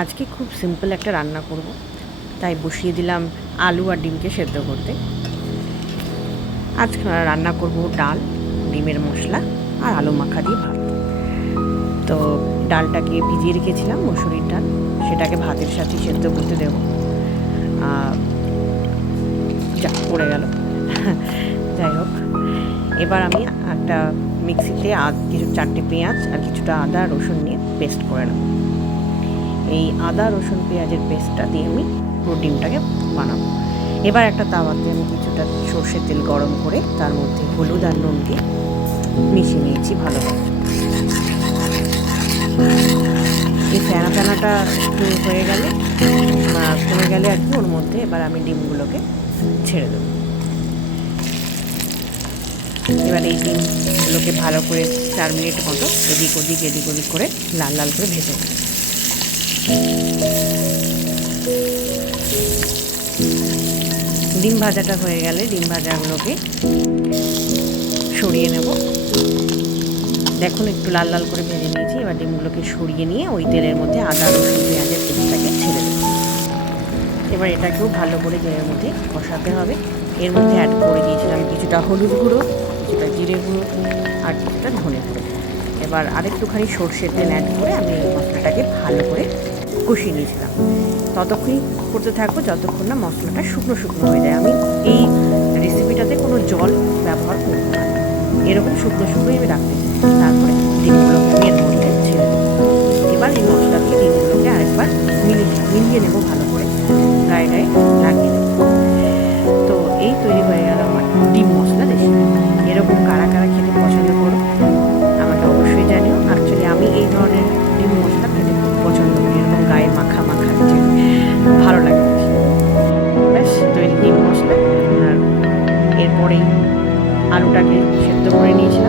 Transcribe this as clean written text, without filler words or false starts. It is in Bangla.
আজকে খুব সিম্পল একটা রান্না করব, তাই বসিয়ে দিলাম আলু আর ডিমকে সেদ্ধ করতে। আজকে রান্না করব ডাল, ডিমের মশলা আর আলু মাখা দিয়ে ভাত। তো ডালটাকে ভিজিয়ে রেখেছিলাম, মসুরির ডাল, সেটাকে ভাতের সাথে সেদ্ধ করতে দেবো। যা পড়ে গেল যাই হোক, এবার আমি একটা মিক্সিতে কিছু 4টে পেঁয়াজ আর কিছুটা আদা রসুন নিয়ে পেস্ট করে নেব। এই আদা রসুন পেঁয়াজের পেস্টটা দিয়ে আমি পুরো ডিমটাকে বানাবো। এবার একটা তাওয়াতে আমি কিছুটা সর্ষের তেল গরম করে তার মধ্যে হলুদ আর নুনকে মিশিয়ে নিয়েছি ভালোভাবে। এই ফেনাটা একটু হয়ে গেলে কমে গেলে আর কি, ওর মধ্যে এবার আমি ডিমগুলোকে ছেড়ে দেবো। এবার এই ডিমগুলোকে ভালো করে 4 মিনিট মতো এদিক ওদিক করে লাল লাল করে ভেজে নেব। ডিম ভাজাটা হয়ে গেলে ডিম ভাজাগুলোকে সরিয়ে নেব। দেখুন একটু লাল লাল করে ভেজে নিয়েছি। এবার ডিমগুলোকে সরিয়ে নিয়ে ওই তেলের মধ্যে আদা রসুন পেঁয়াজের পেস্টটাকে ছেড়ে দেব। এবার এটাকেও ভালো করে তেলের মধ্যে কষাতে হবে। এর মধ্যে অ্যাড করে দিয়েছিলাম কিছুটা হলুদ গুঁড়ো, কিছুটা জিরে গুঁড়ো আর কিছুটা ধনে গুঁড়ো। এবার আরেকটুখানি সর্ষের তেল অ্যাড করে আমি এই মশলাটাকে ভালো করে কষিয়ে নিয়েছিলাম। ততক্ষণই করতে থাকবো যতক্ষণ না মশলাটা শুকনো শুকনো হয়ে যায়। আমি এই রেসিপিটাতে কোনো জল ব্যবহার করবো না, এরকম শুকনো শুকনোই আমি রাখতে চাই। তারপরে ডিমগুলোকে আমি এর মধ্যে ছেড়ে দেবো। এবার এই মশলা দিয়ে ডিমগুলোকে আরেকবার মিলিয়ে নেবো ভালো করে, গায়ে গায়ে লাগিয়ে দেবো। তো এই তৈরি হয়ে গেল আমার ডিম মশলা রেসিপি। এরকম কারা কারা খেতে পছন্দ করো আমাকে অবশ্যই জানিও। অ্যাকচুয়ালি আমি এই ধরনের ডিম মশলা খেতে খুব পছন্দ করি, এরকম গায়ে মাখা যে ভালো লাগে। ব্যাস তৈরি ডিম মশলা। আর এরপরেই আলুটাকে সেদ্ধ করে নিয়েছিলাম।